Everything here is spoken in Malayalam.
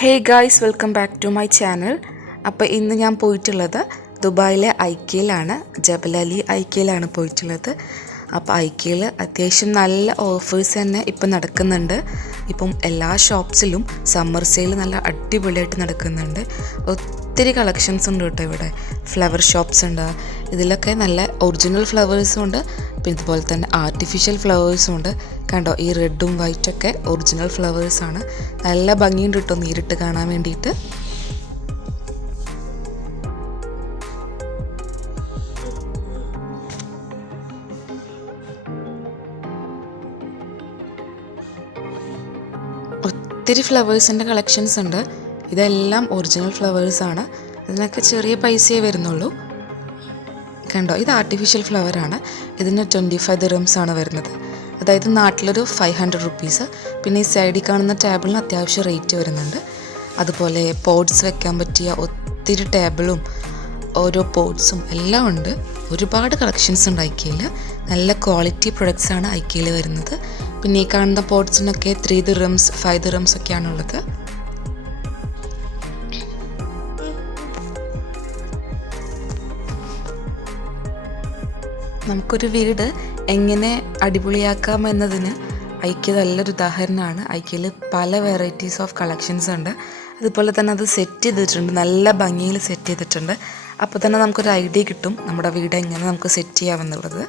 Hey guys welcome back to my channel അപ്പോൾ ഇന്ന് ഞാൻ പോയിട്ടുള്ളത് ദുബായിലെ ഐക്കയിലാണ് ജബലലി ഐക്കയിലാണ് പോയിട്ടുള്ളത്. അപ്പോൾ ഐക്കയിൽ അത്യാവശ്യം നല്ല ഓഫേഴ്സ് തന്നെ ഇപ്പം നടക്കുന്നുണ്ട്. ഇപ്പം എല്ലാ ഷോപ്സിലും സമ്മർ സെയിൽ നല്ല അടിപൊളിയായിട്ട് നടക്കുന്നുണ്ട്. ഒത്തിരി കളക്ഷൻസ് ഉണ്ട് കേട്ടോ ഇവിടെ. ഫ്ലവർ ഷോപ്സ് ഉണ്ട്. ഇതിലൊക്കെ നല്ല ഒറിജിനൽ ഫ്ലവേഴ്സും ഉണ്ട്. ഇതുപോലെ തന്നെ ആർട്ടിഫിഷ്യൽ ഫ്ലവേഴ്സും ഉണ്ട്. കണ്ടോ ഈ റെഡും വൈറ്റൊക്കെ ഒറിജിനൽ ഫ്ലവേഴ്സാണ് നല്ല ഭംഗിയുണ്ട് കേട്ടോ നേരിട്ട് കാണാൻ വേണ്ടിയിട്ട്. ഒത്തിരി ഫ്ലവേഴ്സിന്റെ കളക്ഷൻസ് ഉണ്ട്. ഇതെല്ലാം ഒറിജിനൽ ഫ്ലവേഴ്സാണ് ഇതിനൊക്കെ ചെറിയ പൈസയേ വരുന്നുള്ളൂ. കണ്ടോ? ഇത് ആർട്ടിഫിഷ്യൽ ഫ്ലവറാണ് ഇതിന് ട്വന്റി ഫൈവ് ദിറംസ് ആണ് വരുന്നത്. അതായത് നാട്ടിലൊരു ഫൈവ് ഹൺഡ്രഡ് റുപ്പീസ് പിന്നെ ഈ സൈഡിൽ കാണുന്ന ടേബിളിന് അത്യാവശ്യം റേറ്റ് വരുന്നുണ്ട്. അതുപോലെ പോഡ്സ് വെക്കാൻ പറ്റിയ ഒത്തിരി ടേബിളും ഓരോ പോഡ്സും എല്ലാം ഉണ്ട്. ഒരുപാട് കളക്ഷൻസ് ഉണ്ട് ഐക്കയിൽ നല്ല ക്വാളിറ്റി പ്രൊഡക്ട്സ് ആണ് ഐക്കയിൽ വരുന്നത്. പിന്നെ ഈ കാണുന്ന പോട്ട്സിനൊക്കെ ത്രീ ദിറംസ് ഫൈവ് ദിറംസ് ഒക്കെയാണുള്ളത് നമുക്കൊരു വീട് എങ്ങനെ അടിപൊളിയാക്കാം എന്നതിന് ഐക്യ നല്ലൊരു ഉദാഹരണമാണ്. ഐക്യയിൽ പല വെറൈറ്റീസ് ഓഫ് കളക്ഷൻസ് ഉണ്ട്. അതുപോലെ തന്നെ അത് സെറ്റ് ചെയ്തിട്ടുണ്ട്. നല്ല ഭംഗിയിൽ സെറ്റ് ചെയ്തിട്ടുണ്ട്. അപ്പോൾ തന്നെ നമുക്കൊരു ഐഡിയ കിട്ടും നമ്മുടെ വീട് എങ്ങനെ നമുക്ക് സെറ്റ് ചെയ്യാമെന്നുള്ളത്.